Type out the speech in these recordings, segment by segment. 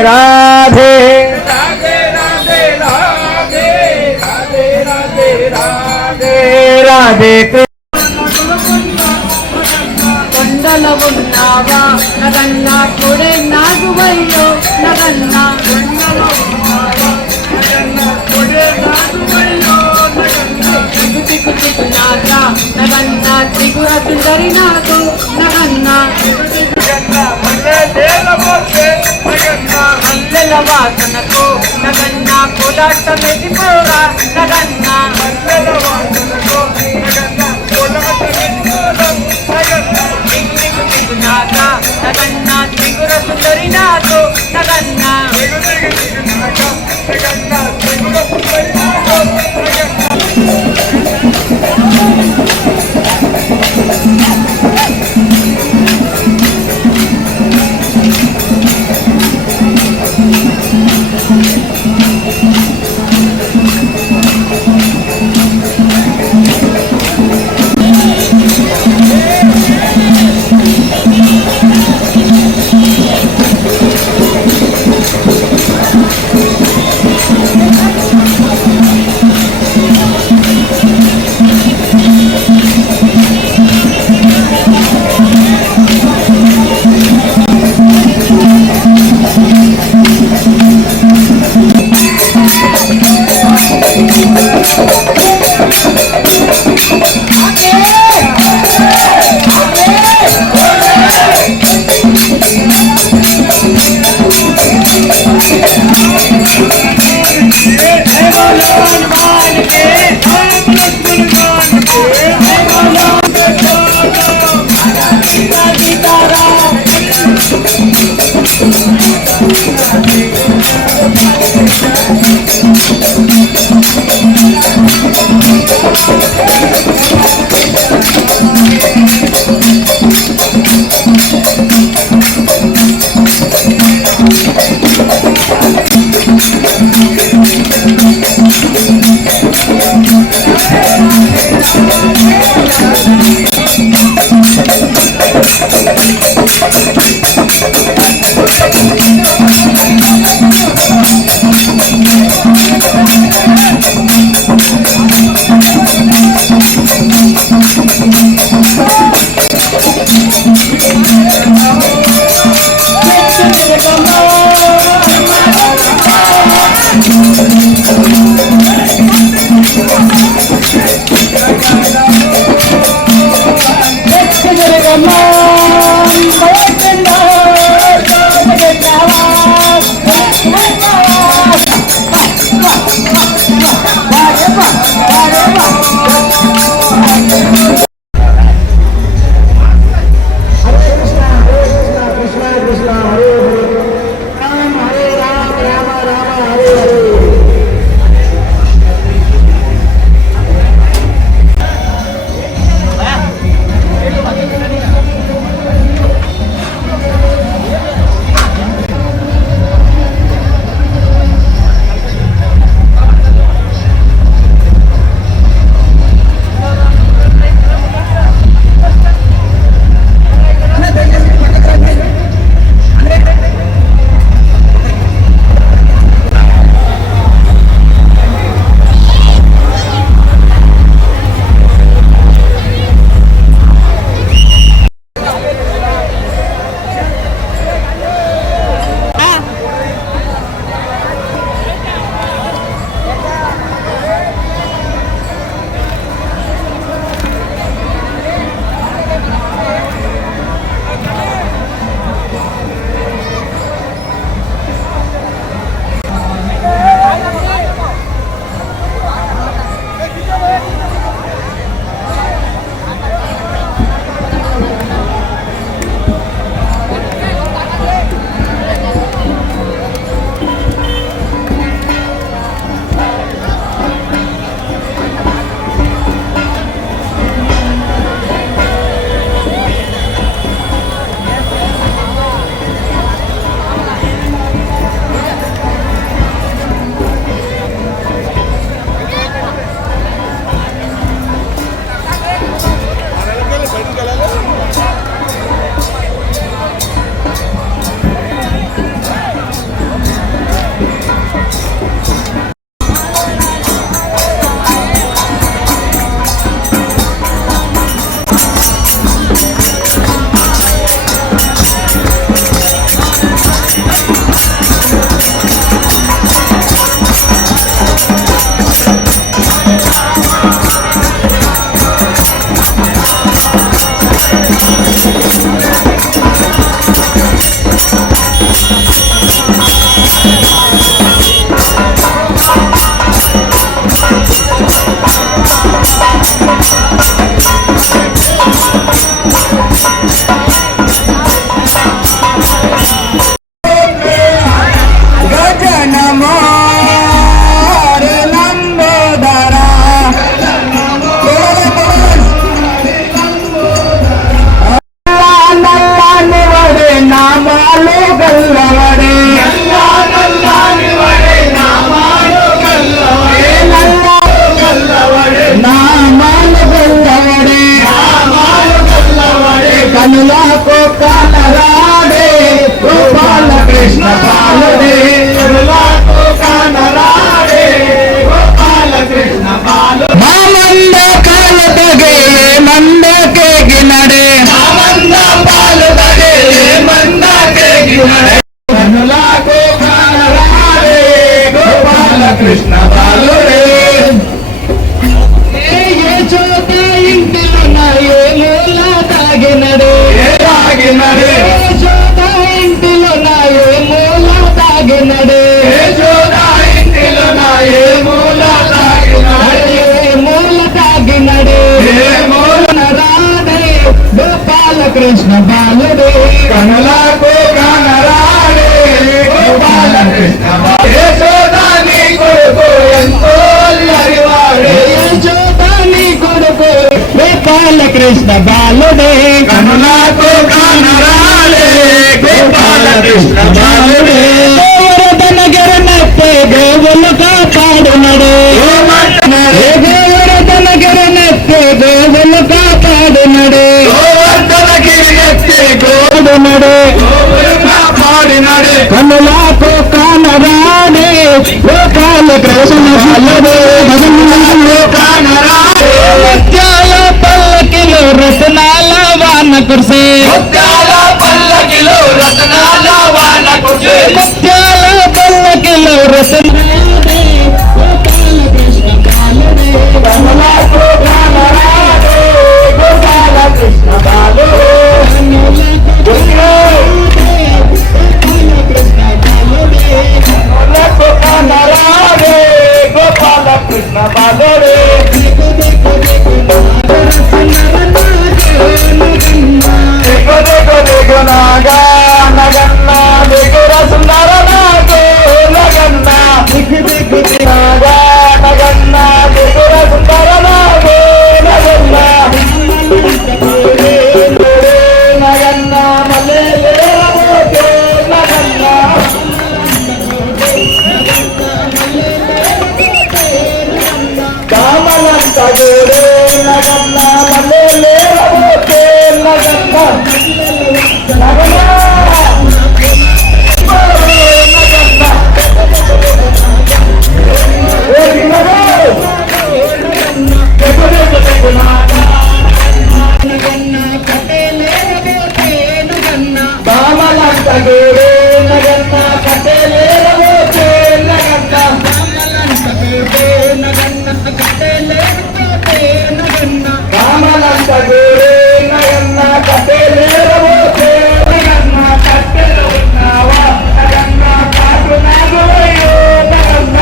राधे राधे राधे राधे राधे राधे राधे राधे కొండల ఉన్నావా నగన్నా కొడే నాగువయ్యో నగన్నా కొండల ఉన్నావా నగన్నా కొడే నాగువయ్యో నగన్నా దిగు దిగు నాథ నగన్నా దిగుర సుందరి నాగు నగన్నా మల్లెల వాసనకు నగన్నా కోలాట మెదిపోరా నగన్నా మల్లెల వాసనకు నగన్నా కోలాట మెదిపోరా నగన్నా నగన్నా దిగుర సుందరి నాథు నగన్నా కనులకు కనరాడే గోపాల కృష్ణ బాలుడే చోట ఇంటిలో నా ఏ మూల తాగినడే తాగినడే చోట ఇంటిలో నా ఏ మూల తాగినడే ఇంటిలో నా ఏ మూల తాగినడే మూల తాగినడే రాధే గోపాల కృష్ణ బాలుడే కనులకు కనరాడే గోపాల కృష్ణ యశోదాని కొడుకు ఎంతో అరివాడే యశోదాని కొడుకు గోపాల కృష్ణ బాలుడే కనులకు కనరాడే గోపాల కృష్ణ బాలుడే గోవర్ధనగిరి నెత్తే గోవులు కాపాడునడే గోవర్ధనగిరి నెత్తే గోవులు కాపాడునడే గోవర్ధనగిరి ఎత్తి పాడునడే పాడినడే కనులకు కానరాడే గోపాల కృష్ణ బాలుడే కనరాడే ముత్యాల పల్లకిలో రతనాల వాన కురిసే ముత్యాల పల్లకిలో రతనాల వాన కురిసే ముత్యాల పల్లకిలో రతనాలే గోపాల కృష్ణ బాలుడే కనులకు కనరాడే గోపాల కృష్ణ బాలుడే కనులకు కనరాడే గోపాల కృష్ణ బాలుడే దిగు దిగు దిగు నాగా నగన్న దిగుర సుందర నాగో నగన్న నాగా నగన్న దిగుర సుందర నాగో నగన్న నగన్న మల్లె లేవోకే నగన్న కామలంత గోరే నగన్న మల్లె లేవోకే నగన్న నగన్న కామలంత గోరే నగన్న కట్టెలేరవోకే నగన్న కామలంత గోరే నగన్న కట్టెలేరవోకే నగన్న కట్టెలు ఉన్నావా నగన్న కాటు నాగోయో నగన్న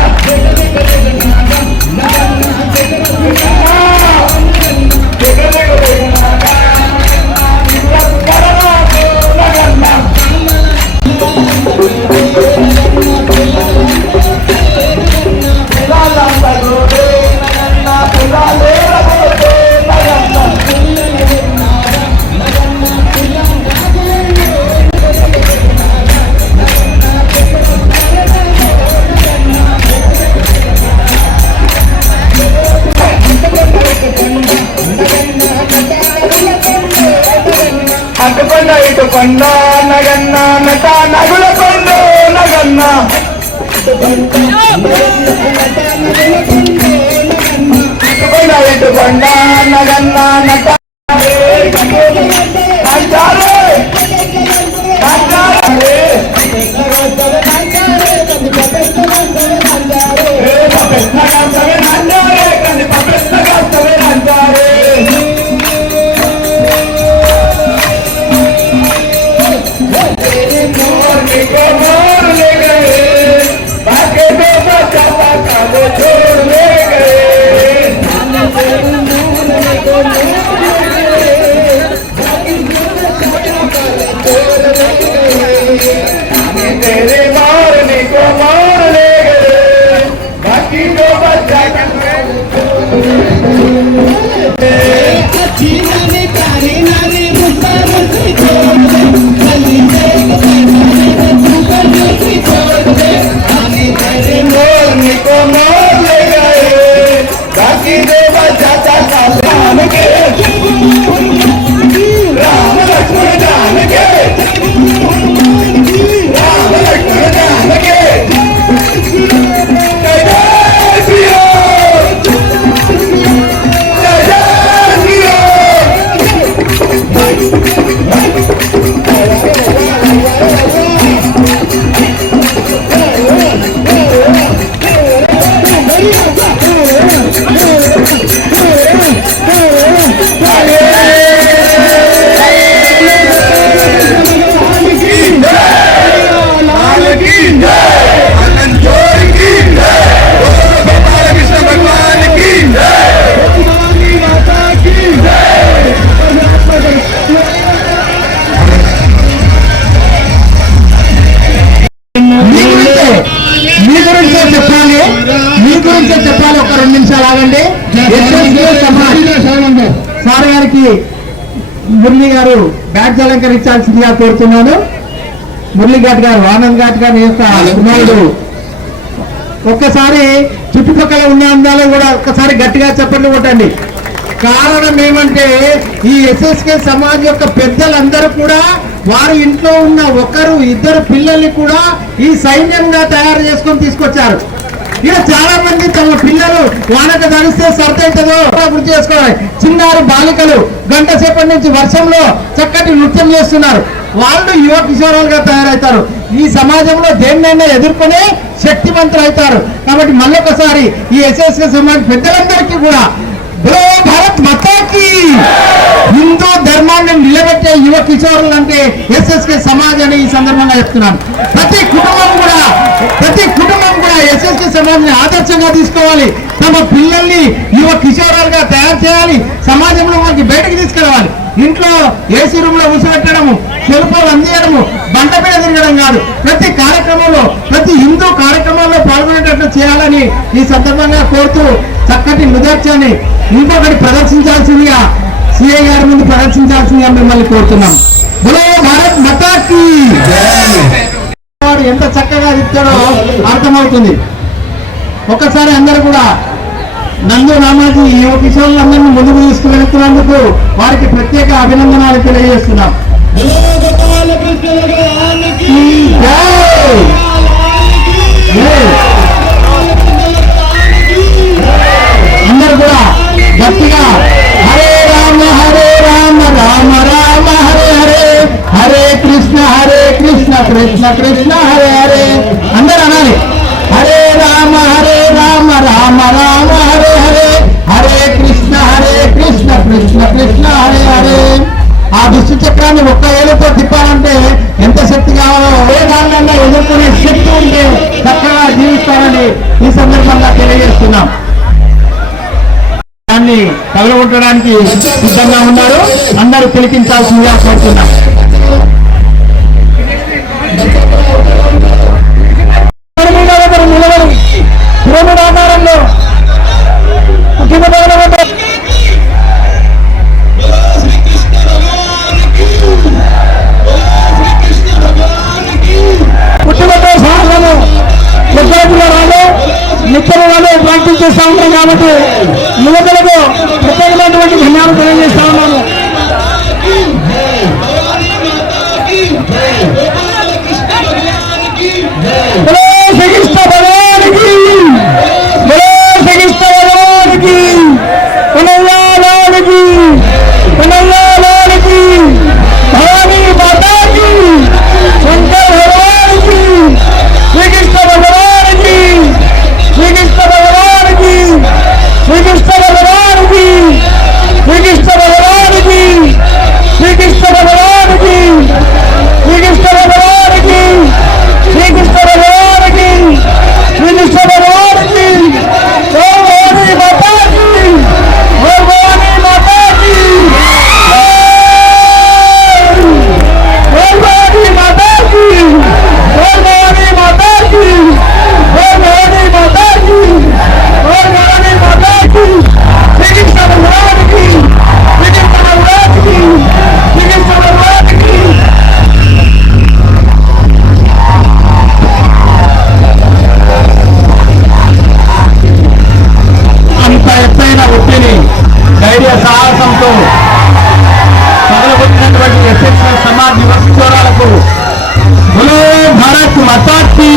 అటుకొండ ఇటుకొండ నగన్న నట నగుల కొండ నగన్న అటుకొండ ఇటుకొండ నగన్న నట छोड़ ले गए आनंद जोर की बालकृष्ण भगवान की भवानी माता की మీ గురించే చెప్పాలి ఒక 2 నిమిషాలు ఆగండి. సార్ గారికి మురళి గారు బ్యాడ్జ్ అలంకరించాల్సిందిగా కోరుతున్నాను. మురళి ఘాట్ గారు, ఆనంద్ ఘాట్ గారి యొక్క కుమారుడు. ఒక్కసారి చుట్టుపక్కల ఉన్న అందాలు కూడా ఒక్కసారి గట్టిగా చెప్పండి కొట్టండి. కారణం ఏమంటే ఈ ఎస్ఎస్కే సమాజ్ యొక్క పెద్దలందరూ కూడా వారి ఇంట్లో ఉన్న 1-2 పిల్లల్ని కూడా ఈ సైన్యంగా తయారు చేసుకొని తీసుకొచ్చారు. ఇక చాలా మంది తమ పిల్లలు వానకు తడిస్తే సర్ది అవుతుందో గుర్తు చేసుకోవాలి. చిన్నారి బాలికలు గంట సేపటి నుంచి వర్షంలో చక్కటి నృత్యం చేస్తున్నారు. వాళ్ళు యువ కిషోరాలుగా తయారవుతారు. ఈ సమాజంలో దేన్నైనా ఎదుర్కొనే శక్తివంతులు అవుతారు. కాబట్టి మళ్ళొకసారి ఈ ఎస్ఎస్కే సమాజ్ పెద్దలందరికీ కూడా భారత్ మాతాకి, హిందూ ధర్మాన్ని నిలబెట్టే యువ కిషోరులు అంటే ఎస్ఎస్కే సమాజ్ అని ఈ సందర్భంగా చెప్తున్నాను. ప్రతి కుటుంబం కూడా ఎస్ఎస్కే సమాజ్ని ఆదర్శంగా తీసుకోవాలి. తమ పిల్లల్ని యువ కిషోరాలుగా తయారు చేయాలి. సమాజంలో మనకి బయటకు తీసుకురావాలి. ఇంట్లో ఏసీ రూమ్ లో కూర్చోబెట్టడము, సెల్ఫోన్లు అందించడము, బంట మీద తిరగడం కాదు. ప్రతి కార్యక్రమంలో, ప్రతి హిందూ కార్యక్రమంలో పాల్గొనేటట్లు చేయాలని ఈ సందర్భంగా కోరుతూ చక్కటి నృత్యాన్ని ఇంకొకటి ప్రదర్శించాల్సిందిగా సిఐ గారి ముందు ప్రదర్శించాల్సిందిగా మిమ్మల్ని కోరుతున్నాం. బోలో భారత్ మాతాకి. ఎంత చక్కగా చెప్తాడో అర్థమవుతుంది. ఒక్కసారి అందరూ కూడా నందు నామాజీ యువ కిషోరులందరినీ ముందుకు తీసుకువెళ్తున్నందుకు వారికి ప్రత్యేక అభినందనలు తెలియజేస్తున్నాం. అందరూ కూడా గట్టిగా హరే రామ రామ రామ హరే హరే, హరే కృష్ణ కృష్ణ కృష్ణ హరే హరే. అందరూ అనాలి. హరే రామ రామ రామ హరే హరే, హరే కృష్ణ కృష్ణ కృష్ణ హరే హరే. ఆ దుష్ట చక్రాన్ని 1 ఏళ్ళతో తిప్పాలంటే ఎంత శక్తి కావాలో, ఏ దానిలో ఎదుర్కొనే శక్తి ఉంటే చక్కగా జీవిస్తారని ఈ సందర్భంగా తెలియజేస్తున్నాం. దాన్ని తగలగొట్టడానికి సిద్ధంగా ఉన్నారు. అందరూ పిలిపించాల్సిందిగా కోరుతున్నాం. నిలబడి పిరమిడ్ ఆకారంలో పుట్టుకతో సాహసము విద్యార్థులు వాళ్ళు నిత్యం వాళ్ళు ప్రాక్టీస్ చేస్తూ ఉంటాం. కాబట్టి యువకులకు ప్రత్యేకమైనటువంటి ధన్యవాదాలు తెలియజేస్తా ఉన్నాను. శ్రీకృష్ణ భగవానికి, శ్రీకృష్ణ భగవానికి, కనయ్యాలానికి, కనయ్యాలానికి, భవానీ మాతాకి, శంకర్ భగవానికి, శ్రీకృష్ణ భగవానికి, శ్రీకృష్ణ భగవానికి, శ్రీకృష్ణ భగవానికి, శ్రీకృష్ణ భగవానికి, శ్రీకృష్ణ భగవానికి, శ్రీకృష్ణ భగవానికి, శ్రీకృష్ణ భగవానికి, శ్రీకృష్ణ భగవానికి, భవానీ మాతాకి, భవానీ మాతాకి, భవానీ మాతాకి, భవానీ మాతాకి, భవానీ మాతాకి, భవానీ మాతాకి, శ్రీకృష్ణ భగవానికి, శ్రీకృష్ణ భగవానికి, శ్రీకృష్ణ భగవానికి. అంత ఎత్తైన ఒత్తిడి ధైర్య సాహసంతో పగలగొట్టినటువంటి ఎస్ఎస్కే సమాజ్ యువ కిషోరాలకు బోలో భారత్ మాతాకి,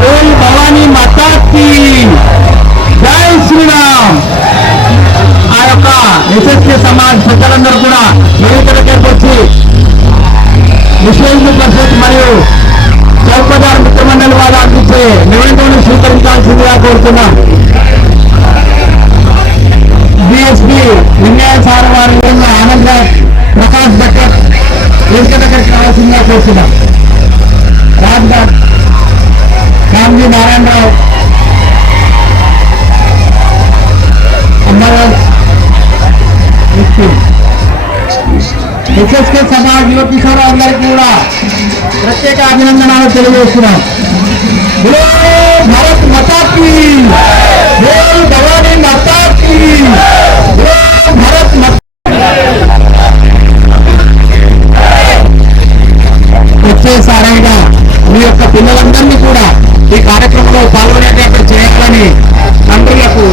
బోల్ భవానీ మాతాకి, జై శ్రీరామ్. ఆ యొక్క ఎస్ఎస్కే సమాజ్ పెద్దలందరూ కూడా వేదిక దగ్గరకు వచ్చి విశ్వ హిందూ పరిషత్ మరియు చౌకదార్ మిత్రమండలి వాళ్ళు అందించే నివేదికను స్వీకరించాల్సిందిగా కోరుతున్నాం. బిఎస్పీ విన్యాయ సార్ వారి ఆనంద్ ప్రకాష్ భట్టర్ వేదిక దగ్గరికి రావాల్సిందిగా కోరుతున్నాం. రాజ్ గారు యువ కిషోరాలందరికీ కూడా ప్రత్యేక అభినందనలు తెలియజేస్తున్నాం. భారత్ మాతా కీ జై, భవానీ మాతా కీ జై, భారత్ మాతా. వచ్చేసారైనా మీ యొక్క పిల్లలందరినీ కూడా ఈ కార్యక్రమంలో పాల్గొనేటట్టు చేయాలని తల్లులకు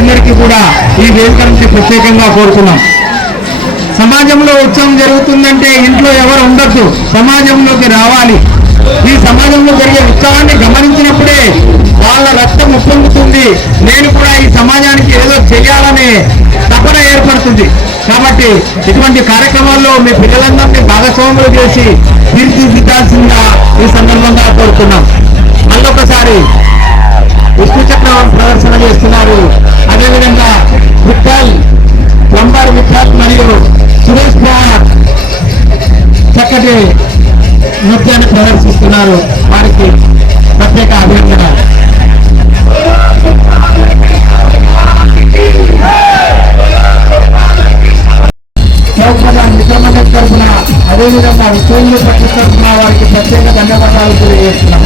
అందరికీ కూడా ఈ వేదిక నుంచి ప్రత్యేకంగా కోరుతున్నాం. సమాజంలో ఉత్సవం జరుగుతుందంటే ఇంట్లో ఎవరు ఉండొద్దు, సమాజంలోకి రావాలి. ఈ సమాజంలో జరిగే ఉత్సవాన్ని గమనించినప్పుడే వాళ్ళ రక్తం ఉప్పొంగుతుంది. నేను కూడా ఈ సమాజానికి ఏదో చేయాలనే తపన ఏర్పడుతుంది. కాబట్టి ఇటువంటి కార్యక్రమాల్లో మీ పిల్లలందరినీ భాగస్వాములు చేసి తీర్చిదిద్దాల్సిందిగా ఈ సందర్భంగా కోరుతున్నాం. మళ్ళొకసారి విష్ణు చక్రం ప్రదర్శన చేస్తున్నారు. అదేవిధంగా విఠల్, ప్లంబర్ విఠల్ మరియు సురేష్ కుమార్ చక్కటి నృత్యాన్ని ప్రదర్శిస్తున్నారు. వారికి ప్రత్యేక అభినందనలు. నిజామాబాద్ తరఫున అదేవిధంగా విశ్వంలో ప్రతిష్ఠిస్తున్న వారికి ప్రత్యేక ధన్యవాదాలు తెలియజేస్తున్నాం.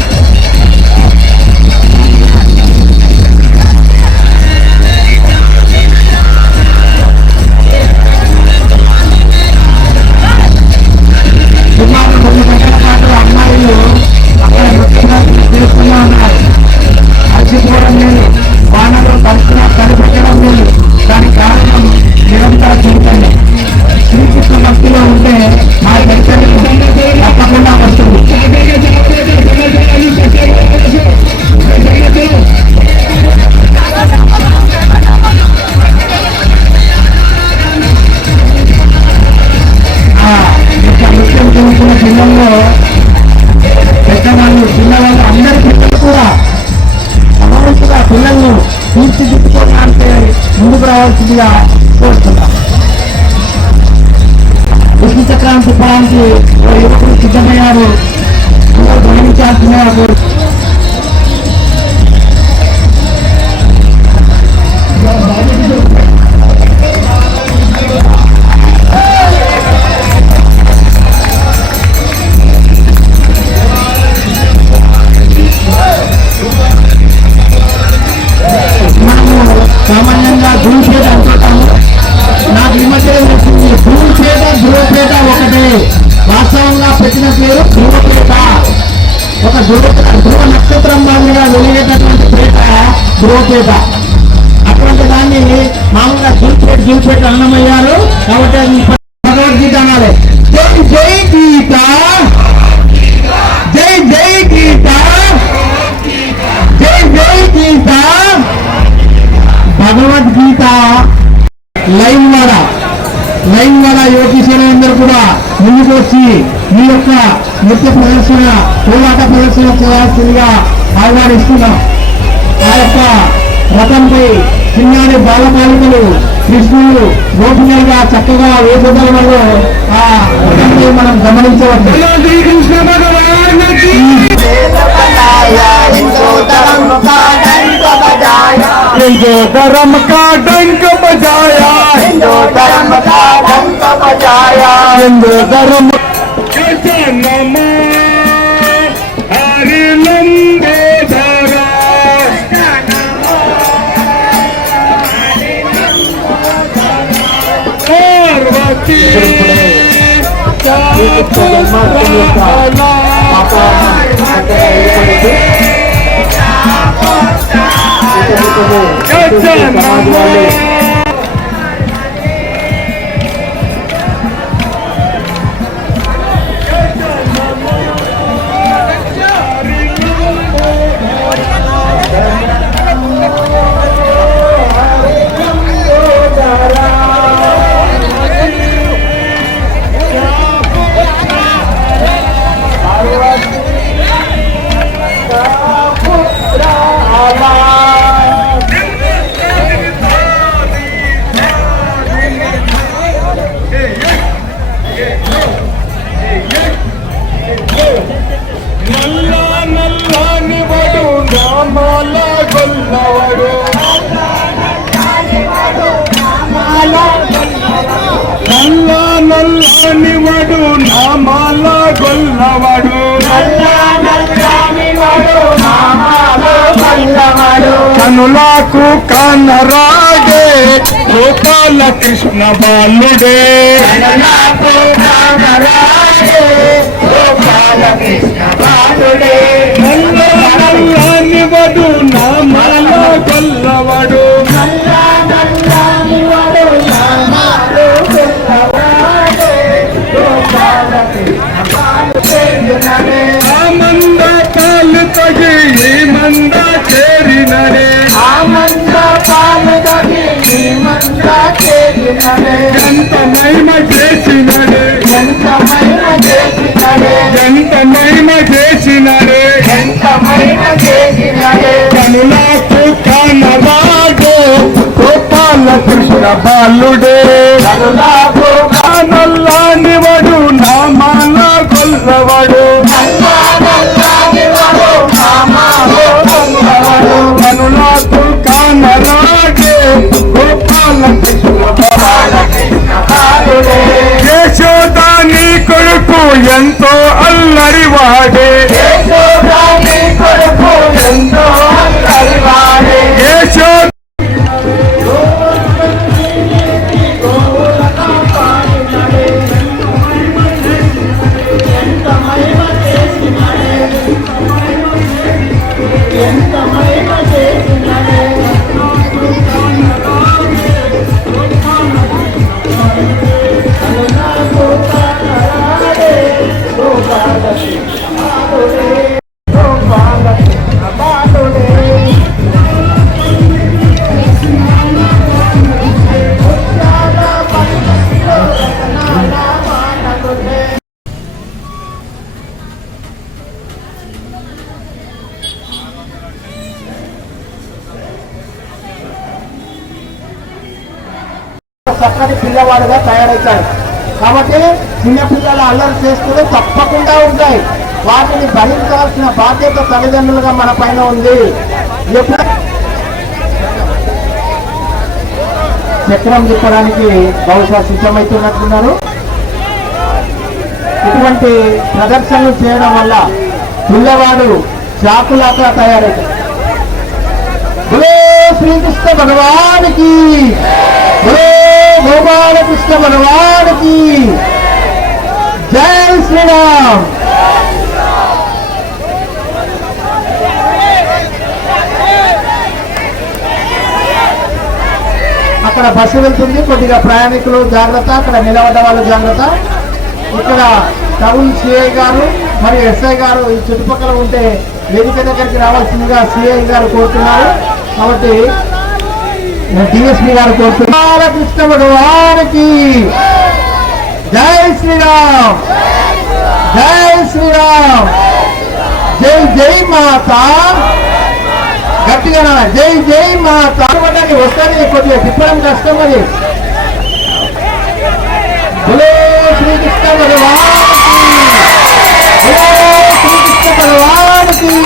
సుమారు 9 గంటల పాటు అమ్మాయిలు అక్కడ నృత్యాలు చేస్తూనే ఉన్నారు. అలసిపోవడం లేదు, వానలో కనిపెట్టడం లేదు. దానికి కారణం నిరంతర చింతనే. శ్రీకృష్ణ భక్తిలో ఉంటే మా చైతన్యం తప్పకుండా వస్తుంది. నృత్యం చేస్తున్న పిల్లల్లో పెద్దవాళ్ళు, పిల్లవాళ్ళు అందరి పిల్లలు కూడా సమానంగా పిల్లలను తీర్చిదిద్దుకోవడానికి ముందుకు రావాల్సిందిగా కోరుతున్నాం. విష్ణు చక్రాన్ని తిప్పడానికి యువకులు సిద్ధమయ్యారు. గమనించాల్సిందిగా కోరుతున్నాం. సామాన్యంగా ధూళిపేట అనుకుంటాము. నాకు ఈ మధ్య ధూళిపేట, ధ్రువపేట ఒకటే. వాస్తవంగా పెట్టిన పేరు ధ్రువపేట. ఒక ధ్రువ నక్షత్రం మాదిరిగా వెలిగేటటువంటి పేట ధ్రువపేట. అటువంటి దాన్ని మామూలుగా ధూళిపేట అన్నమయ్యారు. కాబట్టి భగవద్గీత అనాలి. జై జై గీత, జై జై గీత, జై జై గీత. భగవద్గీత లైన్వాడ యువకిషోరులందరూ కూడా ముందుకు వచ్చి మీ యొక్క నృత్య ప్రదర్శన, పోరాట ప్రదర్శన చేయాల్సిందిగా ఆహ్వానిస్తున్నాం. ఆ యొక్క రథంపై చిన్నారి బాలబాలికలు, కృష్ణులు గోపికలుగా చక్కగా వేసుదలలో ఆ రథంపై మనం గమనించవచ్చు. శ్రీకృష్ణ భగవానికి हिंदू धर्म का डंक बजाया, हिंदू धर्म का डंक बजाया, हिंदू धर्म नमो हरि लंबोदरा पार्वती నల్లానివడు నామాల గొల్లవాడు కనులకు కనరాగే గోపాల కృష్ణ బాలుడే నల్లానివడు నామాల గొల్లవాడు మంద పాలు తగి ఈ మంద చేరినరే ఎంత మహిమ చేసినరే ఎంత మహిమ చేసినరే కనులకు కనరాడు గోపాల కృష్ణ బాలుడే నల్లానివడు నామాల గొల్లవాడు కనులకు కనరాగే గోపాల కృష్ణ యశోదాని కొడుకు ఎంతో అల్లరివాడే యశోద చక్కటి పిల్లవాడుగా తయారవుతాడు. కాబట్టి చిన్నపిల్లలు అల్లరి చేస్తూ తప్పకుండా ఉంటాయి. వాటిని భరించాల్సిన బాధ్యత తల్లిదండ్రులుగా మన పైన ఉంది. ఎప్పుడు చక్రం తిప్పడానికి బహుశా సిద్ధమవుతున్నట్టున్నారు. ఇటువంటి ప్రదర్శనలు చేయడం వల్ల పిల్లవాడు చాకులాగా తయారవుతాడు. బోలో శ్రీకృష్ణ భగవానికి, బోలో గోపాలకృష్ణ భగవానికి జై శ్రీరామ్. అక్కడ బస్సు వెళ్తుంది, కొద్దిగా ప్రయాణికులు జాగ్రత్త, అక్కడ నిలబడ్డ వాళ్ళు జాగ్రత్త. ఇక్కడ టౌన్ సిఐ గారు మరియు ఎస్ఐ గారు ఈ చుట్టుపక్కల ఉంటే వేదిక దగ్గరికి రావాల్సిందిగా సిఐ గారు కోరుతున్నారు. కాబట్టి డిఎస్పీ గారు కోరుతున్నారు. కృష్ణ భగవానికి జై శ్రీరామ్, జై శ్రీరామ్, జై జై మాత. గట్టిగా జై జై మాత. వస్తుంది, కొద్దిగా తిప్పడం కష్టం. అది బోలో శ్రీకృష్ణ భగవానికి, బోలో శ్రీకృష్ణ భగవానికి.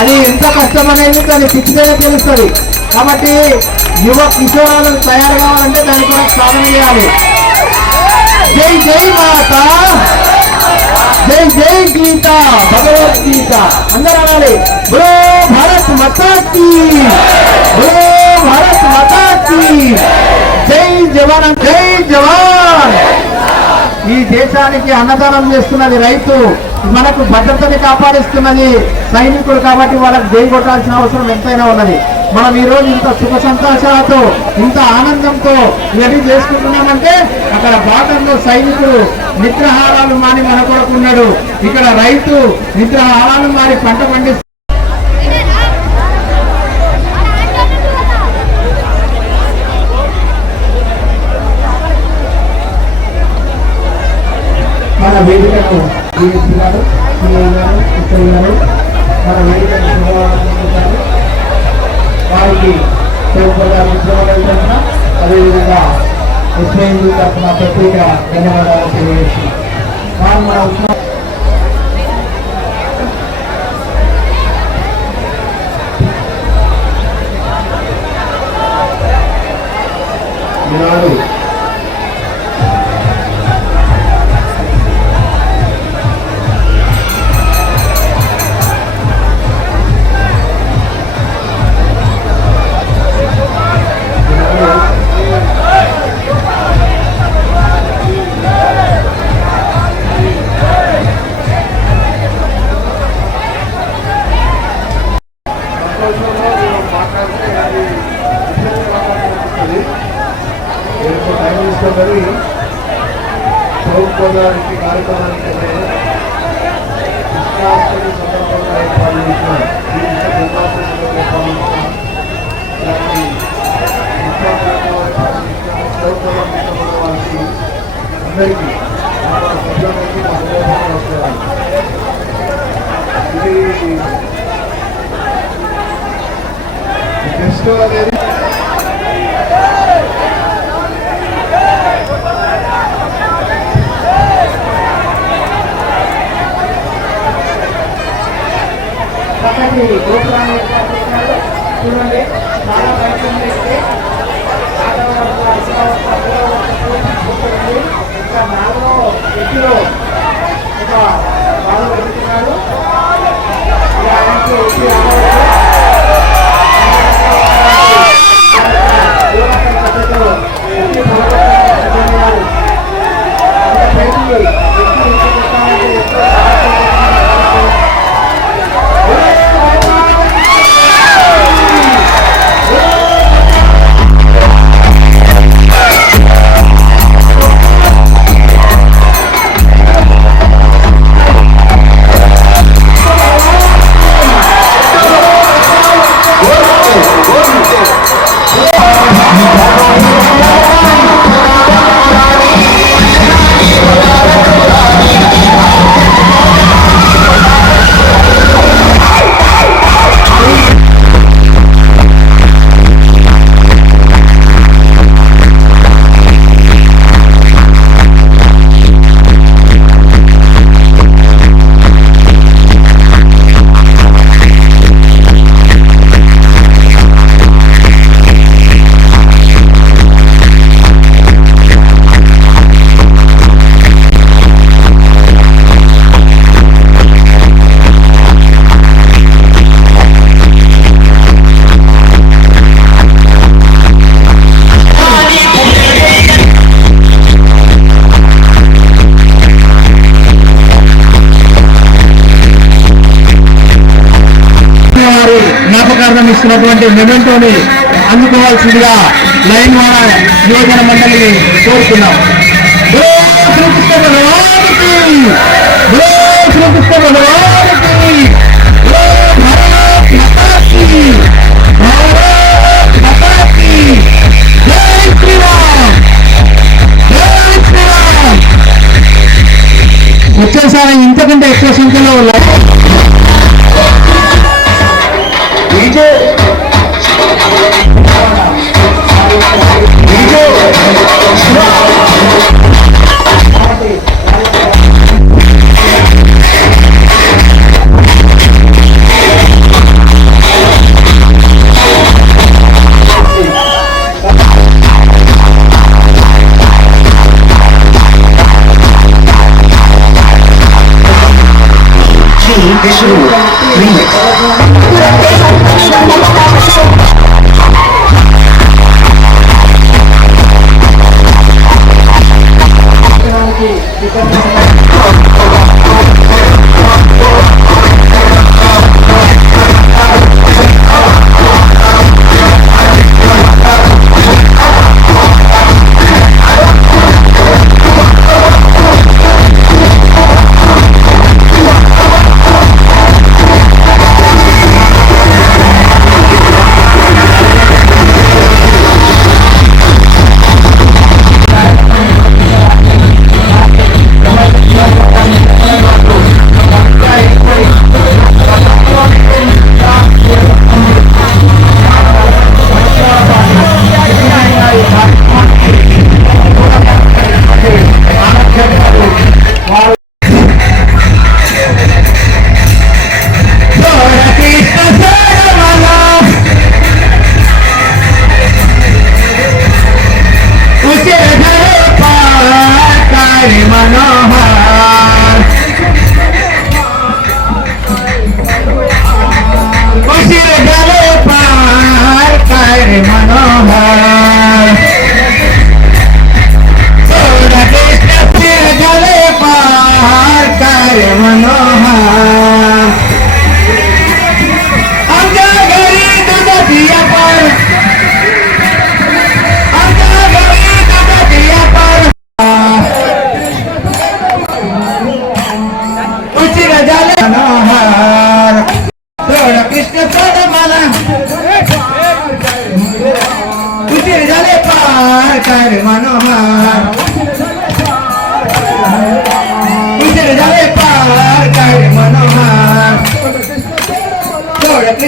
అది ఎంత కష్టం అనేది అది తిప్పితేనే తెలుస్తుంది. కాబట్టి యువ కిషోరాలను తయారు కావాలంటే దాని కూడా సాధన చేయాలి. జై జై మాత, జై జై గీత, భగవద్గీత అందరూ అనాలి. బోలో భారత్ మాతాకి, బోలో భారత్ మాతాకి. జై జవాన్, జై జవాన్. ఈ దేశానికి అన్నదానం చేస్తున్నది రైతు, మనకు భద్రతని కాపాడిస్తున్నది సైనికుడు. కాబట్టి వాళ్ళకి జై కొట్టాల్సిన అవసరం ఎంతైనా ఉన్నది. మనం ఈ రోజు ఇంత సుఖ సంతోషాలతో, ఇంత ఆనందంతో ఇవన్నీ చేసుకుంటున్నామంటే అక్కడ బాటంలో సైనికుడు నిద్రాహారాలు మాని మన కొరకు ఉన్నాడు. ఇక్కడ రైతు నిద్రాహారాలు మారి పంట పండిస్తూ మన వేదికను జీవిస్తున్నారు. మన వేదికను వారికి అదేవిధంగా ఎస్ఐలు తరఫున ప్రత్యేక ధన్యవాదాలు తెలియజేస్తున్నాం. ఈనాడు గారికి కార్యక్రమానికి కృష్ణాష్టమి సందర్భంగా ఏర్పాటు చేసిన ఈ జన్మాష్టమిలో ఏర్పాటు వారికి అందరికీ మన సభ్యులకి నమస్కారం. ఇది ఫెస్టివల్ అనేది చక్కటి గోపురాన్ని ఏర్పాటు చేశారు. చూడండి, చాలా ప్రయత్నం చేస్తే ఇంకా 4వ ఎత్తులో ఒక బాగా పెడుతున్నారు. ఆయనకి ఎత్తి పద్ధతిలో ఎత్తి జ్ఞాపకార్థం ఇస్తున్నటువంటి మెమెంటోని అందుకోవాల్సిందిగా లైన్ వాడ యువజన మండలిని కోరుతున్నాం. శ్రీకృష్ణ భగవానికి, శ్రీకృష్ణ భగవానికి, జై శ్రీరామ్, జై శ్రీరామ్. వచ్చేసారి ఇంతకంటే ఎక్కువ సంఖ్యలో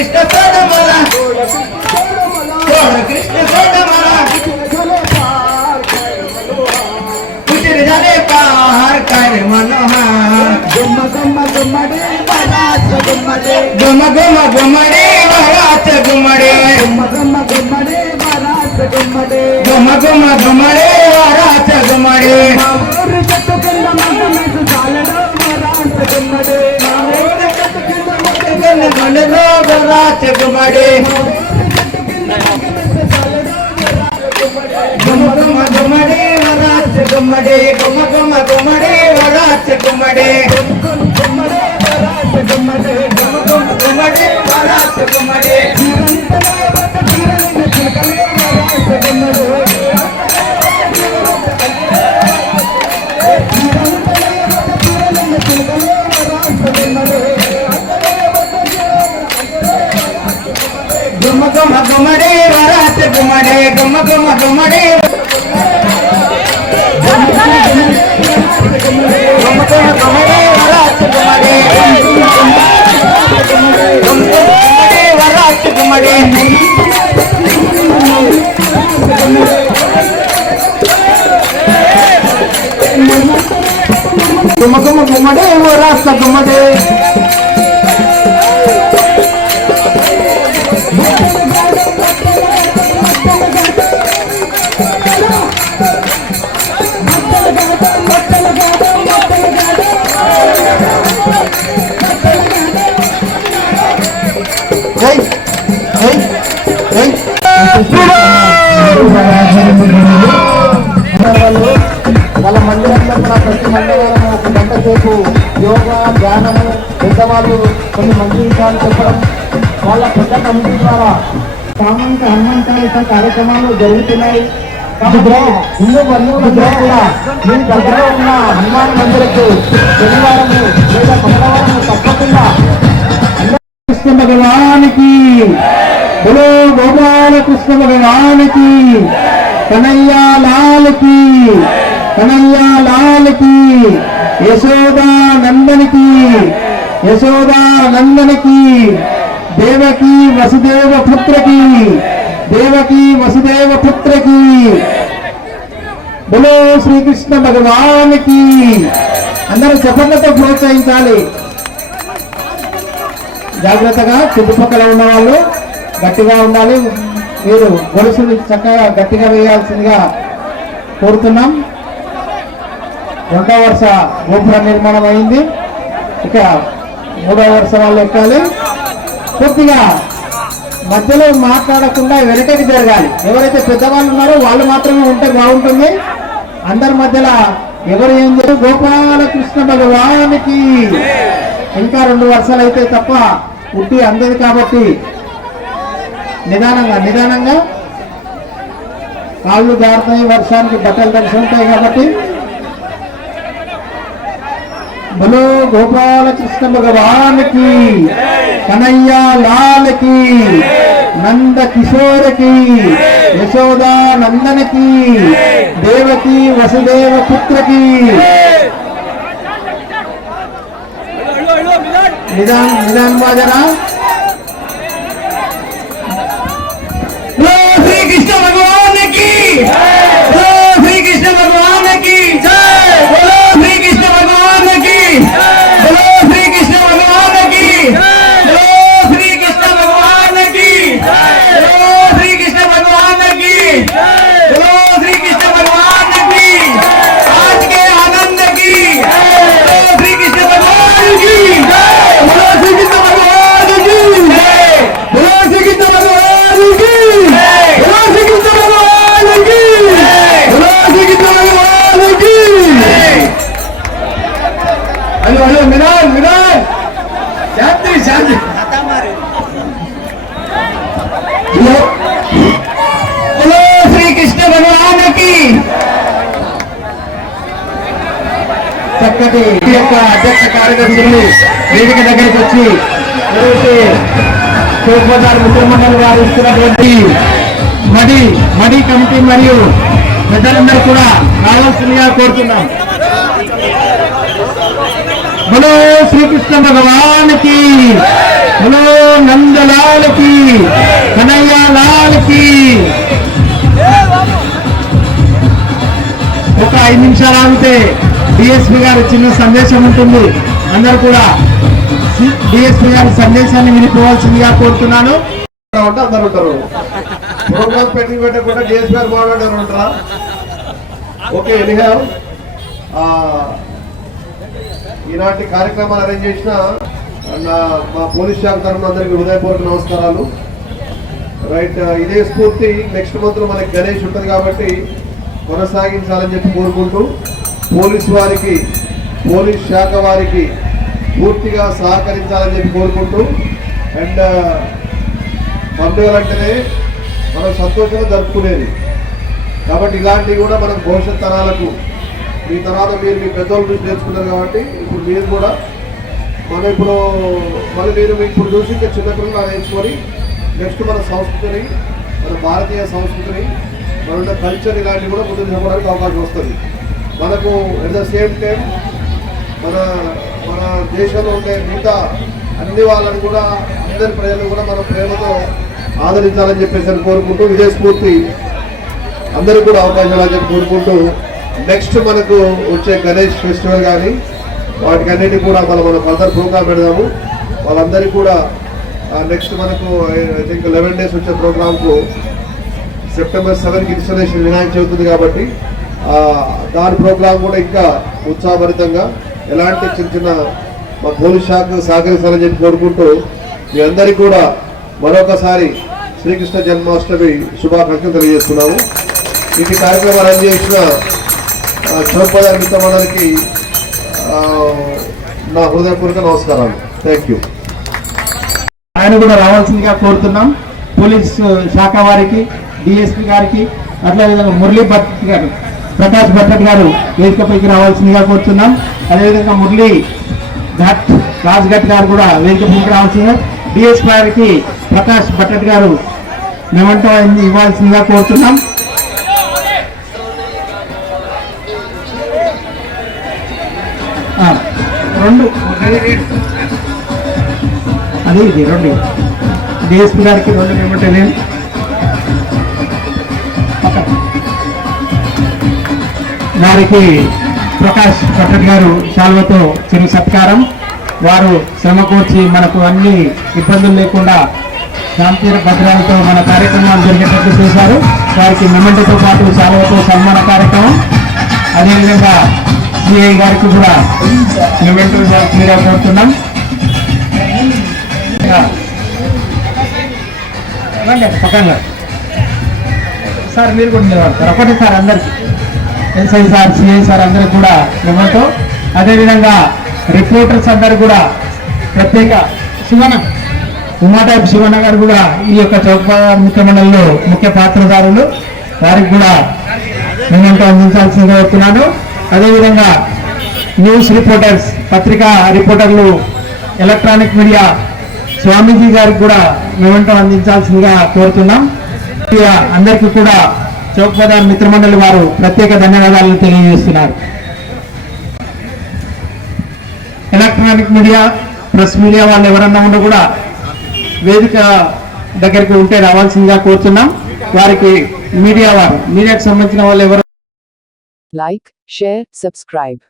కృష్ణ సోడమల కృష్ణ సోడమల गुजर जाने पार कर मनोहर गुम गुम गुमड़े बरात गुमड़े गुम गुम गुमड़े बरात गुमड़े गुम गुम गुमड़े बरात गुमड़े गुम गुम गुमड़े बरात गुमड़े मामूर चटकन मंद में सुजालड़ो बरात गुमड़े मामूर चटकन मंद में बरात गुमड़े गुम गुम गुमड़े वरात गुमड़े गुम गुम गुमड़े वरात गुमड़े गुम गुम गुमड़े वरात गुमड़े गुम गुम गुमड़े वरात गुमड़े गुम गुम गुमड़े वरात गुमड़े गुम गुम गुमड़े गुम गुम गुमड़े वरात गुमड़े गुम गुम गुमड़े वरात गुमड़े गुम गुम गुमड़े वरात गुमड़े వాళ్ళ మందిరంలో కూడా ప్రతి మందిరం ఒక గంట సేపు యోగా ధ్యానము పెద్దవాళ్ళు కొన్ని మంచి విషయాలు చెప్పడం వాళ్ళ పెద్ద కమిటీ ద్వారా సామూహిక హనుమంతాయుత కార్యక్రమాలు జరుగుతున్నాయి. కాబట్టి హిందూ బంధువులందరూ కూడా మీ దగ్గర ఉన్న హనుమాన్ మందిరకు శనివారము లేదా మంగళవారము తప్పకుండా कृष्ण भगवान की बोलो गोपाल कृष्ण भगवान की कन्हैया लाल की कन्हैया लाल की यशोदा नंदन की यशोदा नंदन की देवकी वसुदेव पुत्र की देवकी वसुदेव पुत्र की बोलो श्री कृष्ण भगवान की अंदर चपलतो प्रोत्सहिंचाली. జాగ్రత్తగా చుట్టుపక్కల ఉన్న వాళ్ళు గట్టిగా ఉండాలి. మీరు గొలుసులు చక్కగా గట్టిగా వేయాల్సిందిగా కోరుతున్నాం. 2వ వరుస గోపుర నిర్మాణం అయింది. ఇక 3వ వరుస వాళ్ళు ఎక్కాలి. పూర్తిగా మధ్యలో మాట్లాడకుండా వెనకకి జరగాలి. ఎవరైతే పెద్దవాళ్ళు ఉన్నారో వాళ్ళు మాత్రమే ఉంటే బాగుంటుంది. అందరి మధ్యలో ఎవరు ఏం చేయాలి. గోపాల కృష్ణ భగవానికి ఇంకా 2 వరుసలు అయితే తప్ప ఉట్టి అందదు. కాబట్టి నిదానంగా నిదానంగా కాళ్ళు జారుతాయి, వర్షానికి బట్టలు తడిసి ఉంటాయి. కాబట్టి బలో గోపాల కృష్ణ భగవానికి కనయ్యా లాల్ కి నంద కిషోర్ కి యశోదా నందన की देवकी वसुदेव पुत्र की निदान निदान बाजरा श्री कृष्ण भगवान की श्री कृष्ण भगवान की जय बोलो श्री कृष्ण भगवान की बोलो श्री कृष्ण भगवान की बोलो श्री कृष्ण भगवान की बोलो श्री कृष्ण भगवान की बोलो श्री कृष्ण भगवान की आज के आनंद की बोलो श्री कृष्ण भगवान की बोलो श्री कृष्ण भगवान की बोलो श्री कृष्ण भगवान की बोलो श्री कृष्ण भगवान की बोलो श्री कृष्ण भगवान की. हेलो हेलो मिलान मिलान शांति शांति बोलो श्री कृष्ण भगवान की. చక్కటి ఈ యొక్క అధ్యక్ష కార్యదర్శులు వేదిక దగ్గరికి వచ్చి ఎవరైతే చౌకబజార్ ముఖ్యమంత్రి గారు ఇస్తున్నటువంటి మడి కమిటీ మరియు పెద్దలందరూ కూడా రావాల్సిందిగా కోరుతున్నాం. बोलो श्री कृष्ण भगवान की बोलो नंदलाल లాల్ కి, కనయ్య లాల్ కి. ఒక 5 నిమిషాలు ఆగితే డిఎస్పీ గారి చిన్న సందేశం ఉంటుంది. అందరూ కూడా డిఎస్పీ గారి సందేశాన్ని వినిపోవాల్సిందిగా కోరుతున్నాను. అందరు ఉంటారు. ప్రోగ్రామ్ పెండింగ్ పెట్టకుండా డిఎస్పీ గారు మాట్లాడారు ఉంటారా? ఓకే, ఎనీహౌ ఈనాటి కార్యక్రమాలు అరేంజ్ చేసిన మా పోలీస్ శాఖ తరఫున అందరికీ హృదయపూర్వక నమస్కారాలు. రైట్, ఇదే స్ఫూర్తి నెక్స్ట్ మంత్ లో మనకి గణేష్ ఉంటుంది కాబట్టి కొనసాగించాలని చెప్పి కోరుకుంటూ పోలీస్ వారికి, పోలీస్ శాఖ వారికి పూర్తిగా సహకరించాలని చెప్పి కోరుకుంటూ అండ్ పండుగలంటేనే మనం సంతోషంగా జరుపుకునేది కాబట్టి ఇలాంటివి కూడా మనం భవిష్యత్ తరాలకు మీ తర్వాత మీరు మీ పెద్దోళ్ళు చూసి నేర్చుకున్నారు కాబట్టి ఇప్పుడు మీరు కూడా మనం ఇప్పుడు మళ్ళీ మీరు ఇప్పుడు చూసి ఇంకా చిన్నపిల్లలు నేర్చుకొని నెక్స్ట్ మన సంస్కృతిని, మన భారతీయ సంస్కృతిని, మన కల్చర్ ఇలాంటివి కూడా ముందుకు చెప్పడానికి అవకాశం వస్తుంది మనకు. ఎట్ ద సేమ్ టైం మన మన దేశంలో ఉండే మిగతా అన్ని వాళ్ళని కూడా, అందరి ప్రజలు కూడా మనం ప్రేమతో ఆదరించాలని చెప్పేసి కోరుకుంటూ ఇదే స్ఫూర్తి అందరికీ కూడా అవకాశాలు అని చెప్పి కోరుకుంటూ నెక్స్ట్ మనకు వచ్చే గణేష్ ఫెస్టివల్ కానీ వాటికన్నిటి కూడా మనం ఫర్దర్ ప్రోగ్రామ్ పెడదాము. వాళ్ళందరికీ కూడా నెక్స్ట్ మనకు ఐ థింక్ 11 days వచ్చే ప్రోగ్రామ్కు September 7కి ఇన్స్టాలేషన్ వినాయక చవితి కాబట్టి దాని ప్రోగ్రామ్ కూడా ఇంకా ఉత్సాహభరితంగా ఎలాంటి చిన్న చిన్న మా పోలీస్ శాఖకు సహకరిస్తారని చెప్పి కోరుకుంటూ మీ అందరికీ కూడా మరొకసారి శ్రీకృష్ణ జన్మాష్టమి శుభాకాంక్షలు తెలియజేస్తున్నాము. ఈ కార్యక్రమాలు అరేంజ్ చేసిన చౌపదార్ మిత్రమండలికి నా హృదయపూర్వక నమస్కారాలు. Thank you. ఆయన కూడా రావాల్సిందిగా కోరుతున్నాం. పోలీస్ శాఖ వారికి, డిఎస్పీ గారికి, అదేవిధంగా మురళీ భట్ గారు, ప్రకాష్ భట్ గారు వేదికపైకి రావాల్సిందిగా కోరుతున్నాం. అదేవిధంగా మురళీ ఘట్, రాజ్ ఘట్ గారు కూడా వేదికపైకి రావాల్సిందిగా, డిఎస్పీ గారికి ప్రకాష్ భట్ గారు మెమంటో ఇవ్వాల్సిందిగా కోరుతున్నాం. రెండు అది ఇది రెండు డిఎస్పీ గారికి 2 మెమంటోలు. వారికి ప్రకాష్ భట్ గారు శాల్వతో చిరు సత్కారం. వారు శ్రమ కూర్చి మనకు అన్ని ఇబ్బందులు లేకుండా శాంతి భద్రాలతో మన కార్యక్రమాలు జరిగేటట్టు చేశారు. వారికి మెమెంటోతో పాటు శాల్వతో సన్మాన కార్యక్రమం. అదేవిధంగా సిఐ గారికి కూడా మెమెంటో మీరే కోరుతున్నాం. పక్కన సార్ మీరు కూడా నిలబడతారు. ఒకటి సార్ అందరికి, ఎస్ఐ సార్, సిఐ సార్ అందరికి కూడా మెమెంటో. అదేవిధంగా రిపోర్టర్స్ అందరు కూడా ప్రత్యేక శివన, ఉమాటైప్ శివన్న గారు కూడా ఈ యొక్క చౌకబాజార్ మిత్రమండలిలో ముఖ్య పాత్రధారులు. వారికి కూడా మెమెంటో అందించాల్సిందిగా కోరుతున్నాను. అదేవిధంగా న్యూస్ రిపోర్టర్స్, పత్రికా రిపోర్టర్లు, ఎలక్ట్రానిక్ మీడియా స్వామీజీ గారికి కూడా మెమెంటో అందించాల్సిందిగా కోరుతున్నాం. అందరికీ కూడా చౌకబాజార్ మిత్రమండలి వారు ప్రత్యేక ధన్యవాదాలను తెలియజేస్తున్నారు. ఎలక్ట్రానిక్ మీడియా, ప్రెస్ మీడియా వాళ్ళు ఎవరన్నా ఉంటే కూడా వేదిక దగ్గరికి ఉంటే రావాల్సిందిగా కోరుతున్నాం. వారికి మీడియా వారు, మీడియాకు సంబంధించిన వాళ్ళు ఎవరు Like, share, subscribe.